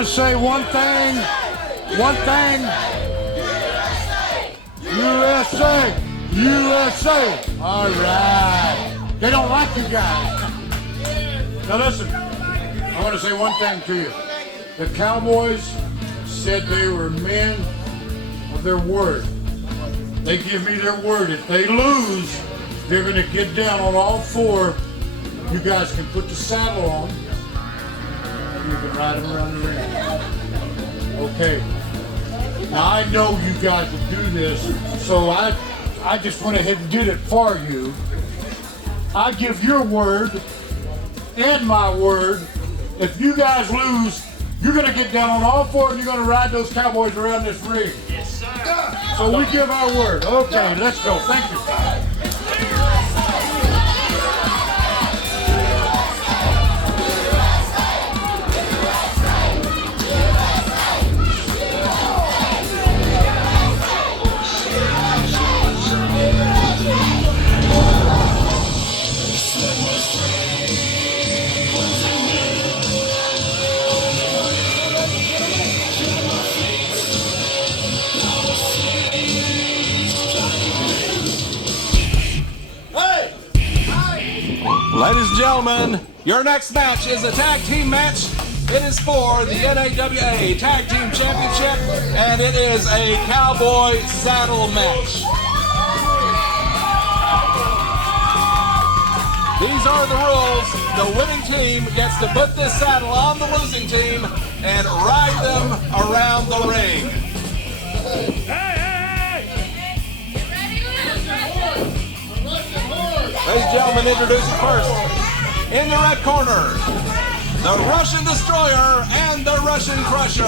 want to say one thing. USA! USA! All right. They don't like you guys. Now listen, I want to say one thing to you. The Cowboys said they were men of their word. They give me their word. If they lose, they're going to get down on all four. You guys can put the saddle on. You can ride them around the ring. Okay. Now I know you guys will do this, so I just went ahead and did it for you. I give your word and my word. If you guys lose, you're going to get down on all four and you're going to ride those Cowboys around this ring. Yes, sir. So we give our word. Okay, let's go. Thank you. Ladies and gentlemen, your next match is a tag team match. It is for the NAWA Tag Team Championship, and it is a Cowboy saddle match. These are the rules. The winning team gets to put this saddle on the losing team and ride them around the ring. Ladies and gentlemen, introducing first, in the red corner, the Russian Destroyer and the Russian Crusher.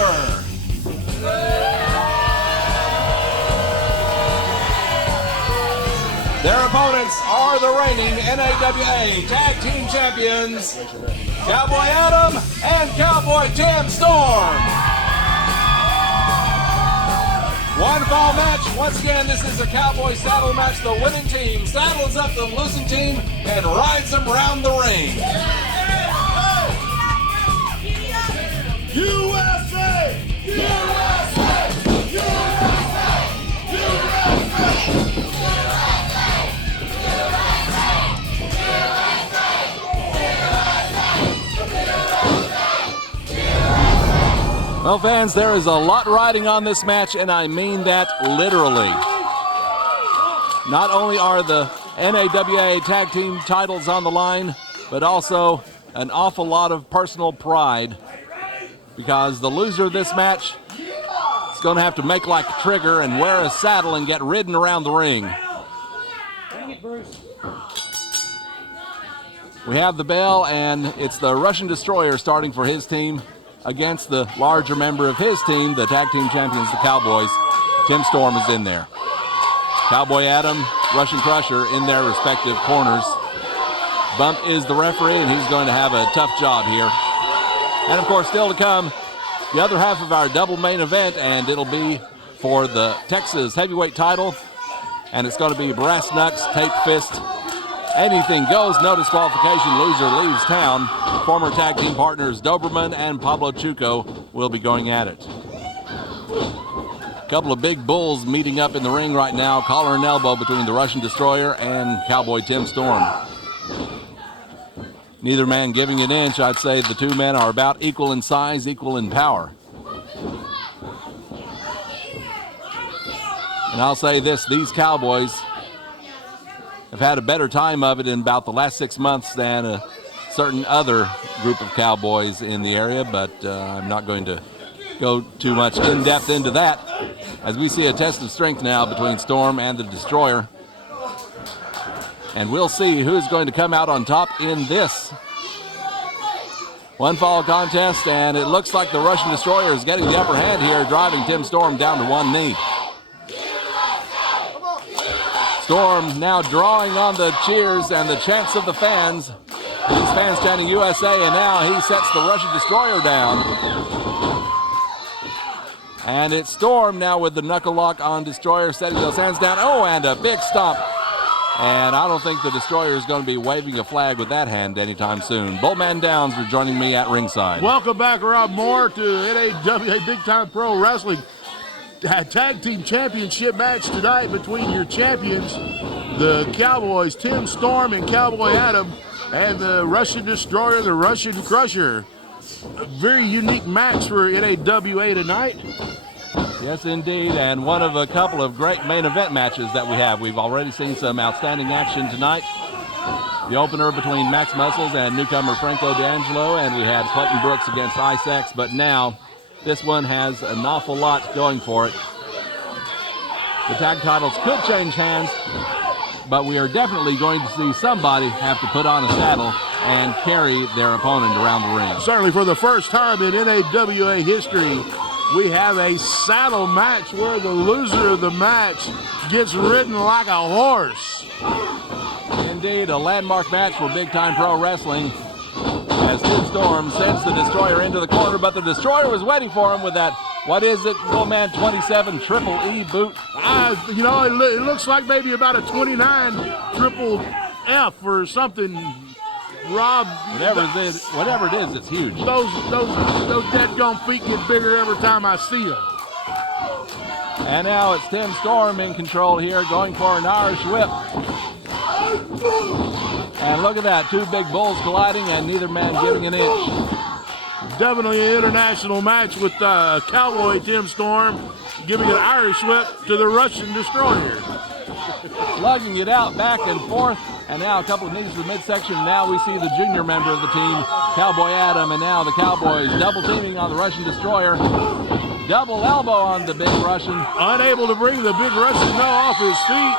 Their opponents are the reigning NAWA Tag Team Champions, Cowboy Adam and Cowboy Tim Storm. One fall match. Once again, this is a Cowboy saddle match. The winning team saddles up the losing team and rides them around the ring. USA! USA! Well, fans, there is a lot riding on this match, and I mean that literally. Not only are the NAWA Tag Team titles on the line, but also an awful lot of personal pride, because the loser of this match is going to have to make like a trigger and wear a saddle and get ridden around the ring. We have the bell, and it's the Russian Destroyer starting for his team against the larger member of his team, the tag team champions, the Cowboys. Tim Storm is in there. Cowboy Adam, Russian Crusher in their respective corners. Bump is the referee, and he's going to have a tough job here. And of course, still to come, the other half of our double main event, and it'll be for the Texas heavyweight title. And it's going to be brass knucks, tape fist, anything goes, no disqualification, loser leaves town. Former tag team partners Doberman and Pablo Chuco will be going at it. A couple of big bulls meeting up in the ring right now, collar and elbow between the Russian Destroyer and Cowboy Tim Storm. Neither man giving an inch. I'd say the two men are about equal in size, equal in power. And I'll say this, these Cowboys have had a better time of it in about the last 6 months than a certain other group of Cowboys in the area, but I'm not going to go too much in depth into that, as we see a test of strength now between Storm and the Destroyer. And we'll see who's going to come out on top in this one fall contest, and it looks like the Russian Destroyer is getting the upper hand here, driving Tim Storm down to one knee. Storm now drawing on the cheers and the chants of the fans. These fans chanting USA, and now he sets the Russian Destroyer down. And it's Storm now with the knuckle lock on Destroyer, setting those hands down. Oh, and a big stomp. And I don't think the Destroyer is going to be waving a flag with that hand anytime soon. Bullman Downs for joining me at ringside. Welcome back, Rob Moore, to NAWA Big Time Pro Wrestling Tag Team Championship match tonight between your champions, the Cowboys, Tim Storm and Cowboy Adam, and the Russian Destroyer, the Russian Crusher. A very unique match for NAWA tonight. Yes, indeed, and one of a couple of great main event matches that we have. We've already seen some outstanding action tonight. The opener between Max Muscles and newcomer Franco D'Angelo, and we had Clayton Brooks against Ice X, but now this one has an awful lot going for it. The tag titles could change hands, but we are definitely going to see somebody have to put on a saddle and carry their opponent around the ring. Certainly for the first time in NAWA history, we have a saddle match where the loser of the match gets ridden like a horse. Indeed, a landmark match for Big Time Pro Wrestling as Tim Storm sends the Destroyer into the corner, but the Destroyer was waiting for him with that, what is it, Bullman 27 Triple E boot? You know, it looks like maybe about a 29 Triple F or something, Rob. Whatever it is, it's huge. Those dead-gone feet get bigger every time I see them. And now it's Tim Storm in control here, going for an Irish whip. And look at that, two big bulls colliding and neither man giving an inch. Definitely an international match with Cowboy Tim Storm giving an Irish whip to the Russian Destroyer. Slugging it out back and forth, and now a couple of knees to the midsection. Now we see the junior member of the team, Cowboy Adam, and now the Cowboys double teaming on the Russian Destroyer. Double elbow on the big Russian. Unable to bring the big Russian off his feet.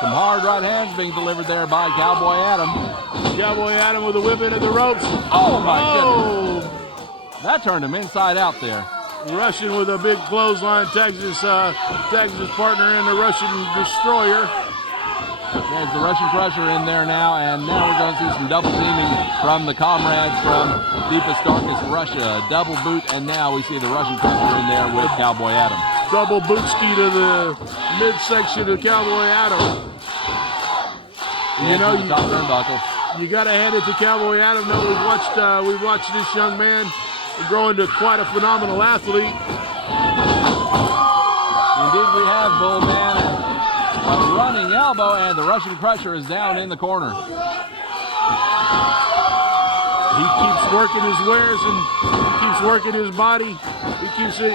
Some hard right hands being delivered there by Cowboy Adam. Cowboy Adam with a whip into the ropes. Oh my goodness. That turned him inside out there. Russian with a big clothesline, tags his partner in the Russian Destroyer. There's the Russian Crusher in there now, and now we're going to see some double teaming from the comrades from deepest, darkest Russia. Double boot, and now we see the Russian Crusher in there with Cowboy Adam. Double boot ski to the midsection of Cowboy Adam. You know, top turnbuckle. You got to hand it to Cowboy Adam. Though we've watched this young man grow into quite a phenomenal athlete. Indeed, we have Bullman. A running elbow, and the Russian Crusher is down in the corner. He keeps working his wares and he keeps working his body. He keeps it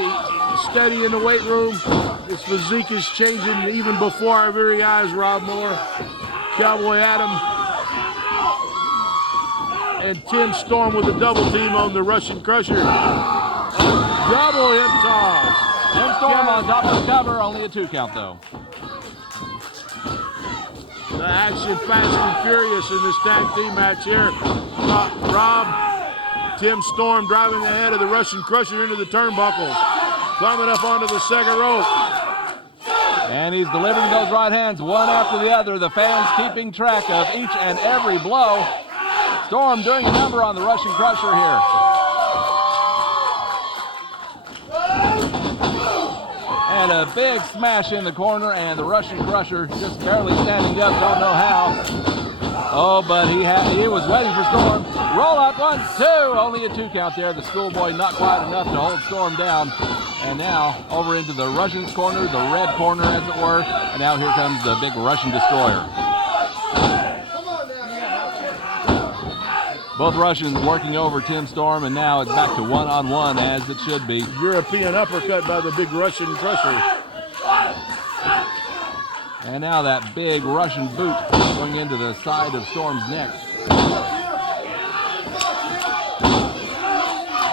steady in the weight room. His physique is changing even before our very eyes, Rob Moore. Cowboy Adam and Tim Storm with a double team on the Russian Crusher. Double hip toss. Tim Storm on top of the cover, only a 2 count though. The action fast and furious in this tag team match here. Rob, Tim Storm driving ahead of the Russian Crusher into the turnbuckles. Climbing up onto the second rope. And he's delivering those right hands one after the other. The fans keeping track of each and every blow. Storm doing a number on the Russian Crusher here. And a big smash in the corner, and the Russian Crusher just barely standing up, don't know how. Oh, but he was waiting for Storm. Roll out 1, 2, only a 2 count there. The schoolboy not quite enough to hold Storm down. And now over into the Russian's corner, the red corner as it were. And now here comes the big Russian Destroyer. Both Russians working over Tim Storm, and now it's back to one-on-one as it should be. European uppercut by the big Russian Crusher. And now that big Russian boot going into the side of Storm's neck.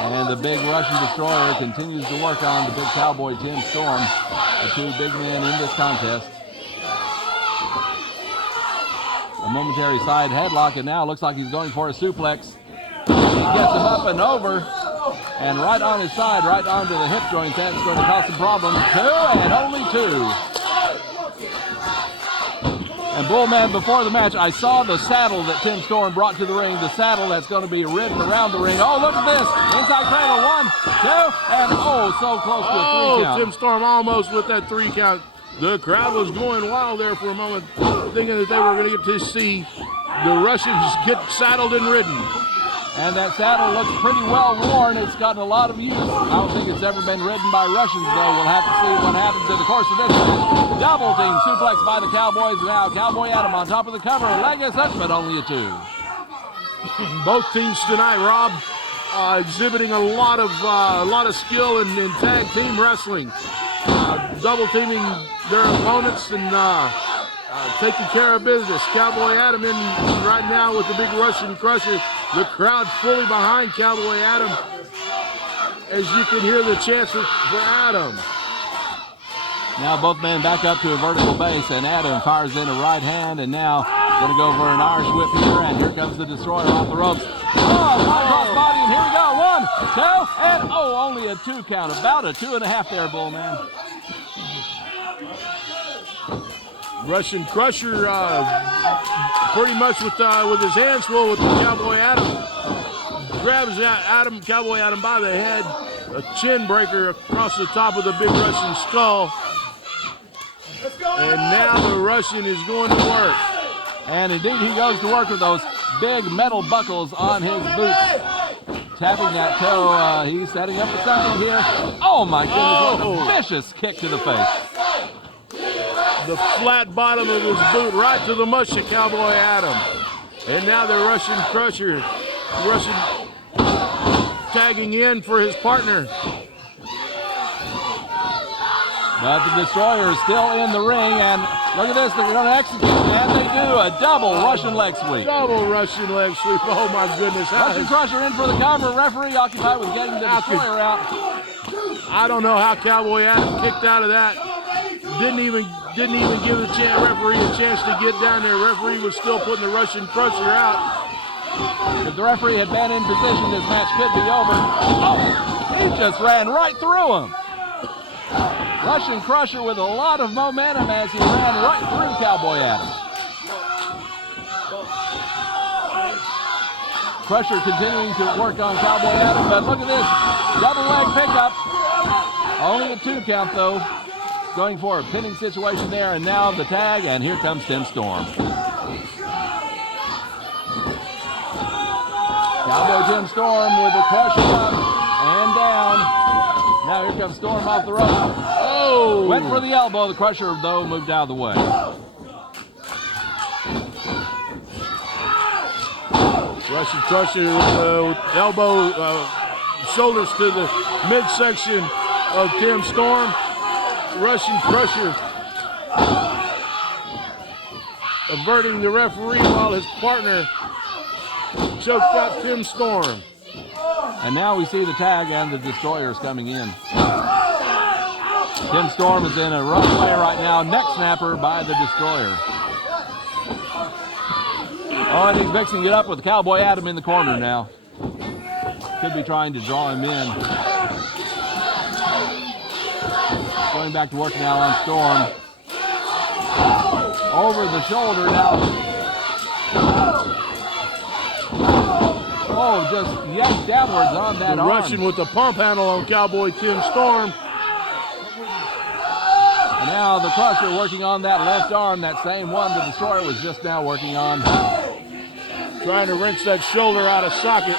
And the big Russian Destroyer continues to work on the big Cowboy Tim Storm, the two big men in this contest. A momentary side headlock, and now looks like he's going for a suplex. He gets him up and over, and right on his side, right onto the hip joint. That's going to cause some problems. 2 and only 2. And Bullman, before the match, I saw the saddle that Tim Storm brought to the ring, the saddle that's going to be ridden around the ring. Oh, look at this. Inside cradle, 1, 2, and oh, so close to a 3 count. Tim Storm almost with that 3 count. The crowd was going wild there for a moment, thinking that they were going to get to see the Russians get saddled and ridden. And that saddle looks pretty well worn. It's gotten a lot of use. I don't think it's ever been ridden by Russians, though. We'll have to see what happens in the course of this match. Double team suplex by the Cowboys. Now Cowboy Adam on top of the cover. Leg is up, but only a 2. Both teams tonight, Rob, exhibiting a lot of skill in tag team wrestling, double teaming their opponents and taking care of business. Cowboy Adam in right now with the big Russian crusher. The crowd fully behind Cowboy Adam, as you can hear the chants for Adam. Now both men back up to a vertical base, and Adam fires in a right hand, and now going to go for an Irish whip here, and here comes the Destroyer off the ropes. Oh, high cross body, and here we go. 1, 2, and only a 2 count. About a 2.5 there, Bullman. Russian crusher pretty much with his hands full with the Cowboy Adam. Grabs Cowboy Adam by the head, a chin breaker across the top of the big Russian skull. And now the Russian is going to work. And indeed he goes to work with those big metal buckles on his boots. Tapping that toe, he's setting up for something here. Oh my goodness, what a vicious kick to the face. The flat bottom of his boot right to the mush of Cowboy Adam. And now the Russian crusher, tagging in for his partner. But the Destroyer is still in the ring, and look at this, they're going to execute, and they do a double Russian leg sweep. Double Russian leg sweep, oh my goodness. Russian crusher in for the cover, referee occupied with getting the Destroyer out. I don't know how Cowboy Adam kicked out of that. Didn't even give the referee a chance to get down there. Referee was still putting the Russian crusher out. If the referee had been in position, this match could be over. Oh, he just ran right through him. Russian crusher with a lot of momentum as he ran right through Cowboy Adam. Crusher continuing to work on Cowboy Adam, but look at this. Double leg pickup. Only a 2 count, though. Going for a pinning situation there, and now the tag, and here comes Tim Storm. Cowboy Tim Storm with the crusher up and down. Now here comes Storm off the rope. Oh! Went for the elbow. The crusher, though, moved out of the way. Russian crusher with elbow, shoulders to the midsection of Tim Storm. Russian crusher averting the referee while his partner choked out Tim Storm. And now we see the tag and the Destroyers coming in. Tim Storm is in a rough way right now. Neck snapper by the Destroyer. Oh, and he's mixing it up with Cowboy Adam in the corner now. Could be trying to draw him in. Going back to work now on Storm. Over the shoulder now. Oh, just yanked downwards on that arm. Russian with the pump handle on Cowboy Tim Storm. And now the crusher working on that left arm, that same one the Destroyer was just now working on. Trying to wrench that shoulder out of socket.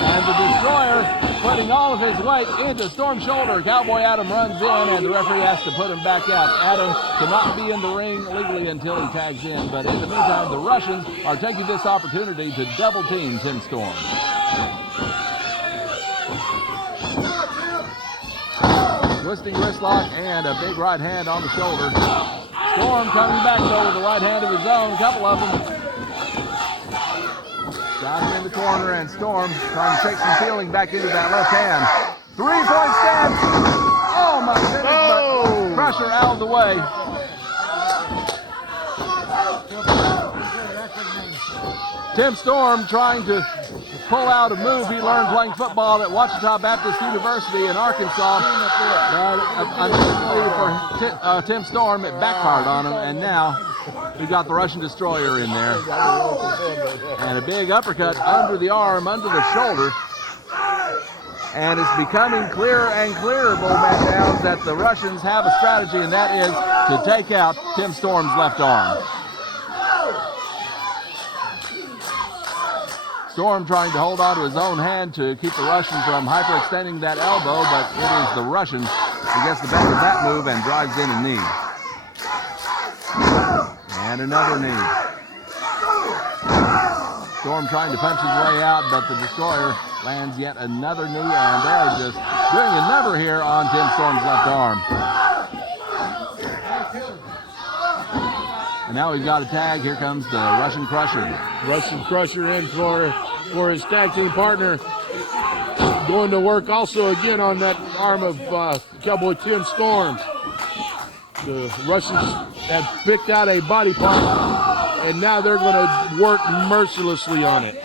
And the Destroyer putting all of his weight into Storm's shoulder. Cowboy Adam runs in, and the referee has to put him back out. Adam cannot be in the ring legally until he tags in. But in the meantime, the Russians are taking this opportunity to double team Tim Storm. Twisting wrist lock and a big right hand on the shoulder. Storm coming back though with the right hand of his own, a couple of them. Got him in the corner, and Storm trying to take some feeling back into that left hand. 3-point stand. Oh my goodness, but Crusher out of the way. Tim Storm trying to pull out a move he learned playing football at Ouachita Baptist University in Arkansas. But unfortunately for Tim Storm, it backfired on him, and now we got the Russian Destroyer in there. And a big uppercut under the arm, under the shoulder. And it's becoming clearer and clearer, Bull Man Downs, that the Russians have a strategy, and that is to take out Tim Storm's left arm. Storm trying to hold on to his own hand to keep the Russian from hyperextending that elbow, but it is the Russian who gets the best of that move and drives in a knee. And another knee. Storm trying to punch his way out, but the Destroyer lands yet another knee, and they're just doing a number here on Tim Storm's left arm. And now we've got a tag. Here comes the Russian Crusher. Russian Crusher in for his tag team partner. Going to work also again on that arm of Cowboy Tim Storm. The Russians have picked out a body part, and now they're going to work mercilessly on it.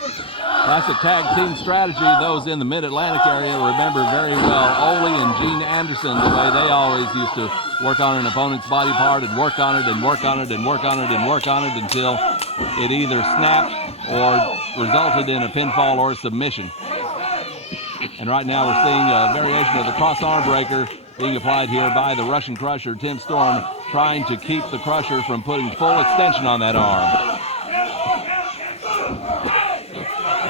That's a tag team strategy. Those in the Mid-Atlantic area remember very well Ole and Gene Anderson, the way they always used to work on an opponent's body part and work on it and work on it and work on it and work on it until it either snapped or resulted in a pinfall or a submission. And right now we're seeing a variation of the cross arm breaker being applied here by the Russian Crusher, Tim Storm, trying to keep the Crusher from putting full extension on that arm.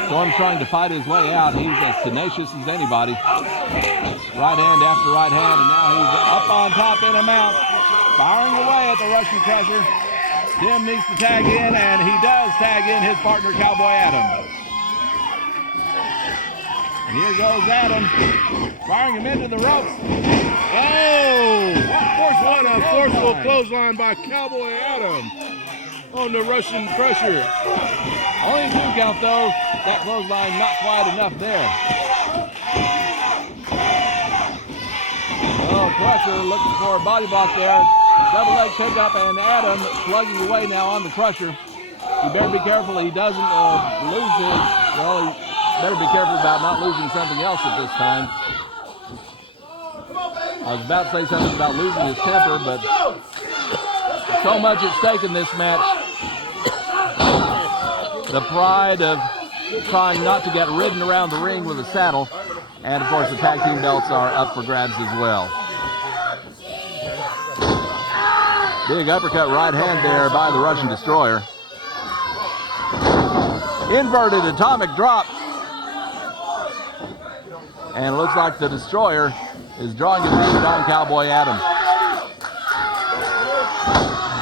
Storm's trying to fight his way out. He's as tenacious as anybody. Right hand after right hand, and now he's up on top in a mount, firing away at the Russian Crusher. Tim needs to tag in, and he does tag in his partner, Cowboy Adam. And here goes Adam, firing him into the ropes. Oh! What a forceful clothesline by Cowboy Adam on the Russian Crusher. Only 2 count though. That clothesline not quite enough there. Oh, Crusher looking for a body block there. Double leg pickup, and Adam slugging away now on the Crusher. He better be careful he doesn't lose his, well, he better be careful about not losing something else at this time. I was about to say something about losing his temper, but so much at stake in this match. The pride of trying not to get ridden around the ring with a saddle, and of course the tag team belts are up for grabs as well. Big uppercut right hand there by the Russian Destroyer. Inverted atomic drop. And it looks like the Destroyer is drawing attention on Cowboy Adam.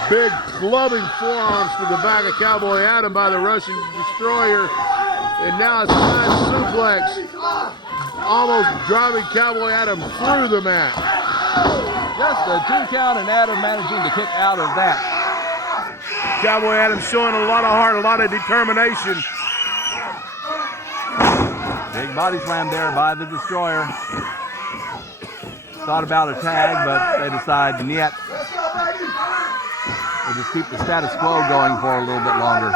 Big clubbing forearms to the back of Cowboy Adam by the Russian Destroyer. And now a side suplex, almost driving Cowboy Adam through the mat. Just a 2 count, and Adam managing to kick out of that. Cowboy Adam showing a lot of heart, a lot of determination. Big body slam there by the Destroyer. Thought about a tag, but they decide yet. We'll just keep the status quo going for a little bit longer.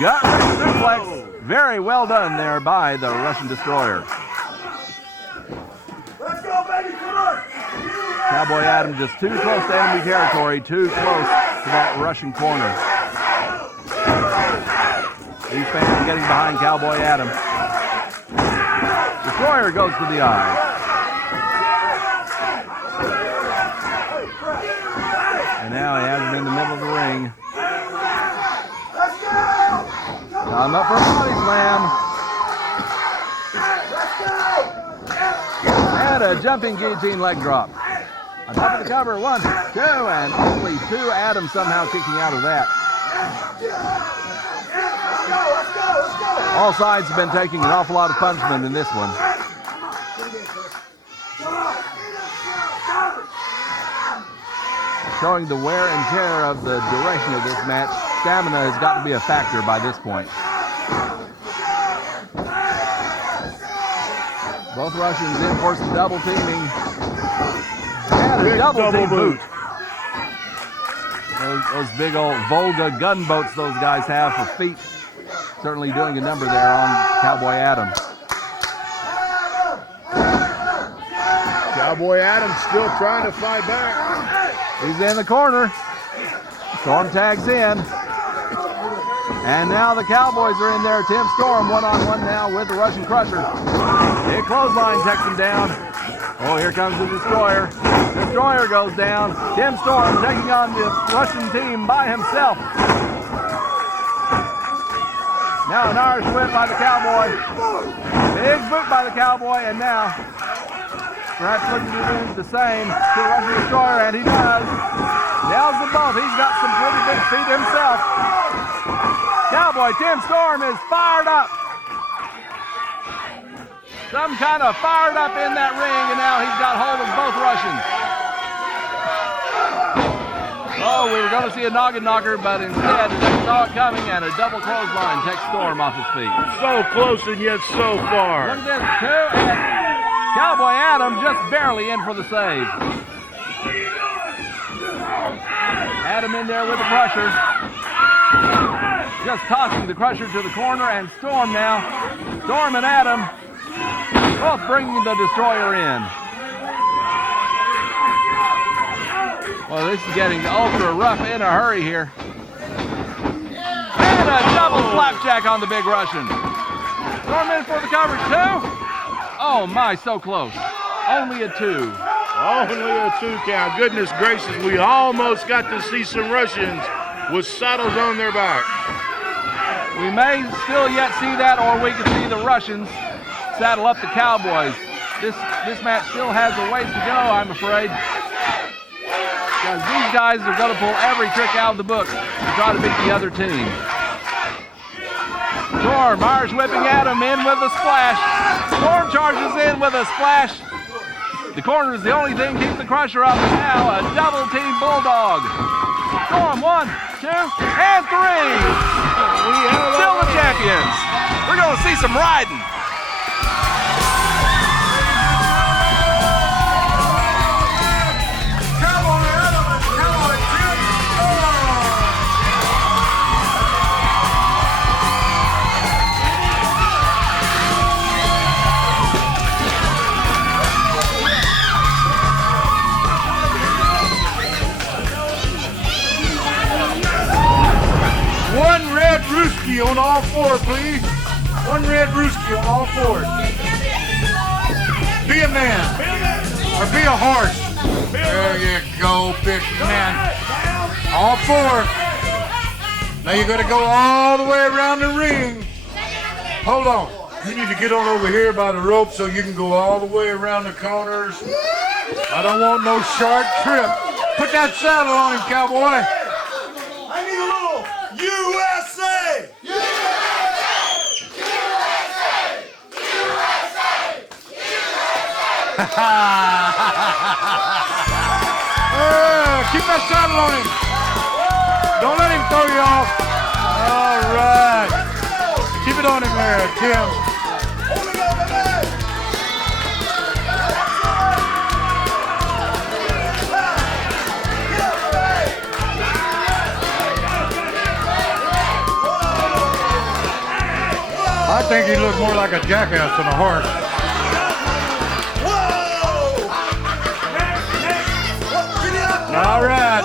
Gut suplex. Very well done there by the Russian Destroyer. Cowboy Adam just too close to enemy territory, too close to that Russian corner. These fans getting behind Cowboy Adam. Destroyer goes to the eye. And now he has him in the middle of the ring. Come up for a body slam. And a jumping guillotine leg drop. On top of the cover, 1, 2, and only 2. Adam somehow kicking out of that. All sides have been taking an awful lot of punishment in this one. Showing the wear and tear of the duration of this match, stamina has got to be a factor by this point. Both Russians in for some double teaming. And a double team boot. Those big old Volga gunboats those guys have for feet. Certainly doing a number there on Cowboy Adam. Cowboy Adam still trying to fight back. He's in the corner. Storm tags in. And now the Cowboys are in there. Tim Storm one-on-one now with the Russian Crusher. Big clothesline takes him down. Oh, here comes the Destroyer. Destroyer goes down. Tim Storm taking on the Russian team by himself. Now an Irish whip by the Cowboy. Big boot by the Cowboy, and now perhaps looking to do the same to the Russian Destroyer, and he does. Nails them both. He's got some pretty big feet himself. Cowboy Tim Storm is fired up. Some kind of fired up in that ring, and now he's got hold of both Russians. Oh, we were going to see a noggin knocker, but instead they saw it coming, and a double clothesline takes Storm off his feet. So close and yet so far. Look at this, too, and Cowboy Adam just barely in for the save. Adam in there with the Crusher. Just tossing the Crusher to the corner, and Storm now. Storm and Adam both bringing the Destroyer in. Well, this is getting ultra rough in a hurry here. And a double flapjack on the big Russian. Storm in for the cover, too. Oh my, so close. Only a 2. Only a 2 count. Goodness gracious, we almost got to see some Russians with saddles on their back. We may still yet see that, or we can see the Russians saddle up the Cowboys. This match still has a ways to go, I'm afraid. Because these guys are going to pull every trick out of the book to try to beat the other team. Storm, Irish whipping Adam in with a splash. Storm charges in with a splash. The corner is the only thing keeping the Crusher up. And now a double team Bulldog. Storm 1, 2, and 3. Still the champions. We're going to see some riding. One red brewski on all 4, please. One red brewski on all 4. Be a man. Or be a horse. There you go, big man. All 4. Now you gotta go all the way around the ring. Hold on. You need to get on over here by the rope so you can go all the way around the corners. I don't want no sharp trip. Put that saddle on him, Cowboy. I need a little USA! Keep that saddle on him. Don't let him throw you off. All right. Keep it on him there, Tim. I think he looked more like a jackass than a horse. All right,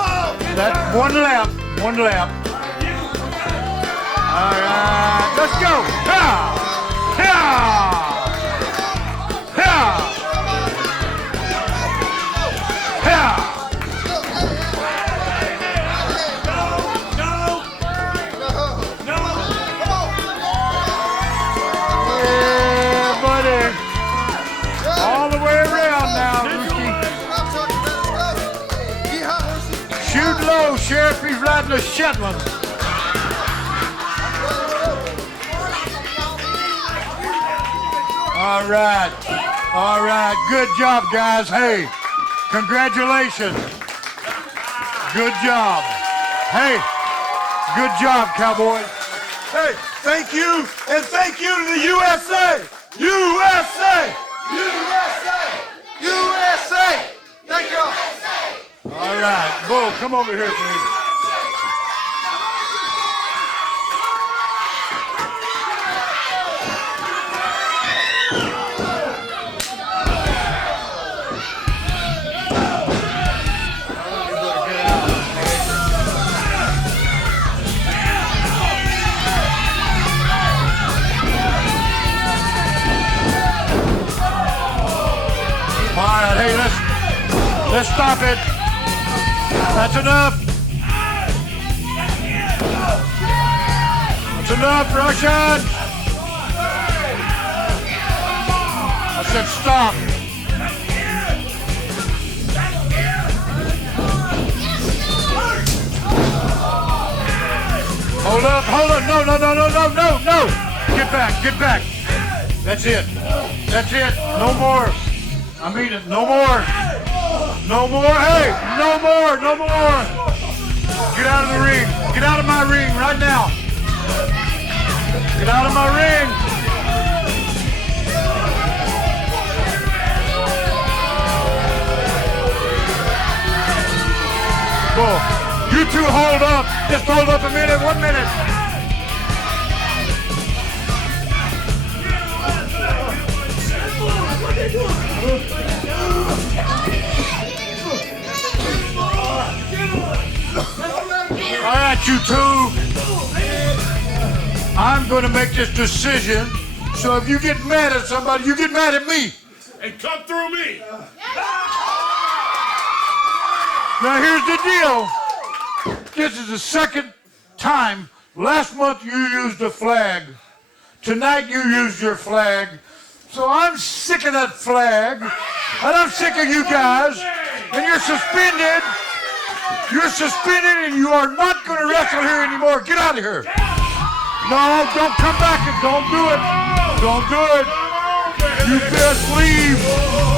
that's one lap, one lap. All right, let's go. Ha! Ha! Ha! Ha! Yeah, buddy. All the way around now, Rookie. Shoot low, Sheriff. He's riding a Shetland. All right. Good job, guys. Hey, congratulations. Good job. Hey, good job, Cowboy. Hey, thank you, and thank you to the USA! USA! USA! USA! Thank you. All right, Bull, come over here, please. Let's stop it. That's enough. That's enough, Russians. I said stop. Hold up, hold up. No, no, no, no, no, no, no. Get back, get back. That's it. That's it. No more. I mean it. No more. No more. Hey, no more. No more. Get out of the ring. Get out of my ring right now. Get out of my ring. Go. You two hold up. Just hold up a minute. 1 minute. All right, you two. I'm going to make this decision. So if you get mad at somebody, you get mad at me. And come through me. Now here's the deal. This is the second time. Last month you used a flag. Tonight you used your flag. So I'm sick of that flag. And I'm sick of you guys. And you're suspended. You're suspended and you are not going to wrestle here anymore. Get out of here. No, don't come back and don't do it. Don't do it. You best leave.